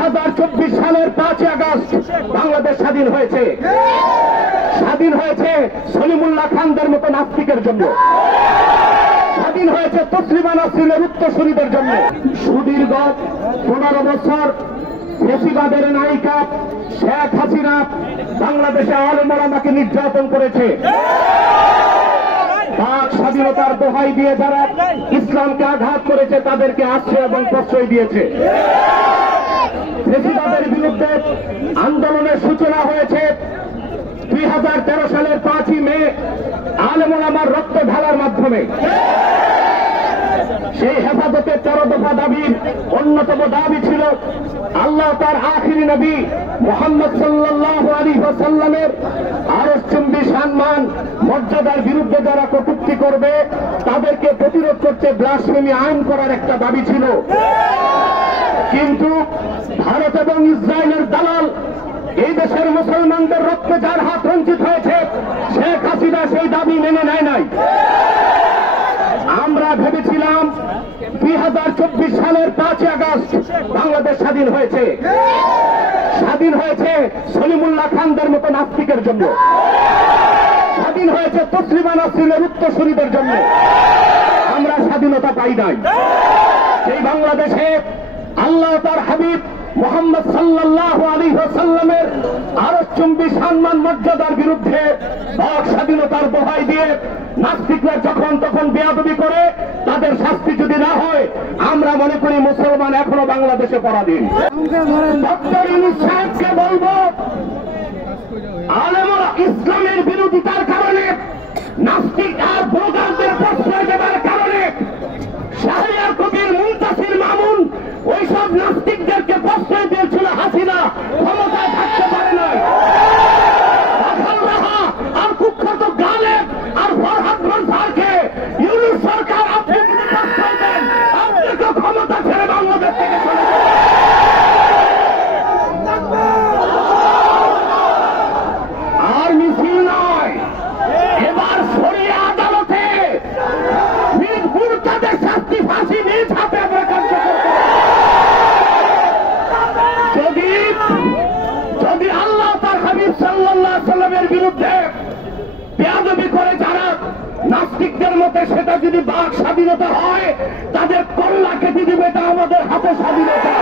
2024 সালের 5 আগস্ট বাংলাদেশ স্বাধীন হয়েছে। স্বাধীন হয়েছে সলিমুল্লাহ খানদের মতো নাস্তিকের জন্য, স্বাধীন হয়েছে তসলিমা নাসরিনের উত্তরসূরিদের জন্য। সুদীর্ঘ 15 বছর ফেসিবাদের নায়িকা শেখ হাসিনা বাংলাদেশে আলেম ওলামাকে নির্যাতন করেছে। বাক স্বাধীনতার দোহাই দিয়ে যারা ইসলামকে আঘাত করেছে তাদেরকে আশ্রয় এবং প্রশ্রয় দিয়েছে। ফেসিবাদের বিরুদ্ধে আন্দোলনের সূচনা হয়েছে 2013 সালের 5ই মে আলেম ওলামার রক্ত ঢালার মাধ্যমে। সেই হেফাজতের 13 দফা দাবির অন্যতম দাবি ছিল আল্লাহ তার আখিরি নবী মুহাম্মদ সাল্লাল্লাহু আলাইহি ওয়াসাল্লামের আরশচুম্বী সম্মান মর্যাদার বিরুদ্ধে যারা কটূক্তি করবে তাদেরকে প্রতিরোধ করতে ব্লাসফেমি আইন করার একটা দাবি ছিল। কিন্তু ভারত এবং ইসরায়েলের দালাল এই দেশের মুসলমানদের রক্তে যার হাত রঞ্জিত হয়েছে শেখ হাসিনা সেই দাবি মেনে নেয় নাই। আমরা ভেবেছিলাম 2024 সালের 5 আগস্ট বাংলাদেশ স্বাধীন হয়েছে। স্বাধীন হয়েছে সলিমুল্লাহ খানদের মতো নাস্তিকের জন্য, স্বাধীন হয়েছে তসলিমা নাসরিনের উত্তরসূরিদের জন্য। আমরা স্বাধীনতা পাই নাই। সেই বাংলাদেশে আল্লাহ তার হাবিব মুহাম্মদ সাল্লাল্লাহু আলাইহি ওয়াসাল্লামের আরশচুম্বী সম্মান মর্যাদার বিরুদ্ধে বাক স্বাধীনতার দোহাই দিয়ে নাস্তিকরা যখন তখন বেয়াদবি করে তাদের শাস্তি যদি না হয় আমরা মনে করি মুসলমান এখনো বাংলাদেশে পরাধীন। ডক্টর ইউনূস সাহেবকে বলবো, আলেমরা ইসলামের বিরোধিতার কারণে নাস্তিক আর ব্লগারদের প্রশ্রয় দেওয়ার কারণে শাহরিয়ার কবির মুনতাসির মামুন ওইসব নাস্তিকদেরকে প্রশ্রয় দিয়েছিল হাসিনা ক্ষমতায় থাকতে পারে নাই। আর কুখ্যাত গালেব আর ফরহাদ মনসারকে ইউনূস সরকার আপনি যদি প্রশ্রয় দেন আপনি তো ক্ষমতা ছেড়ে বাংলাদেশ থেকে চলে যাবেন। আর মিছিল নয়, এবার শরিয়া আদালতে নিজ মুরতাদের শাস্তি ফাঁসি নিজ হাতে আমরা কার্যকর করব। যদি আল্লাহ তার হাবিব সাল্লাল্লাহু আলাইহি সাল্লামের বিরুদ্ধে বেয়াদবি করে যারা নাস্তিকদের মতে সেটা যদি বাক স্বাধীনতা হয় তাদের কল্লা কেটে দিবে, এটা আমাদের হাতে স্বাধীনতা।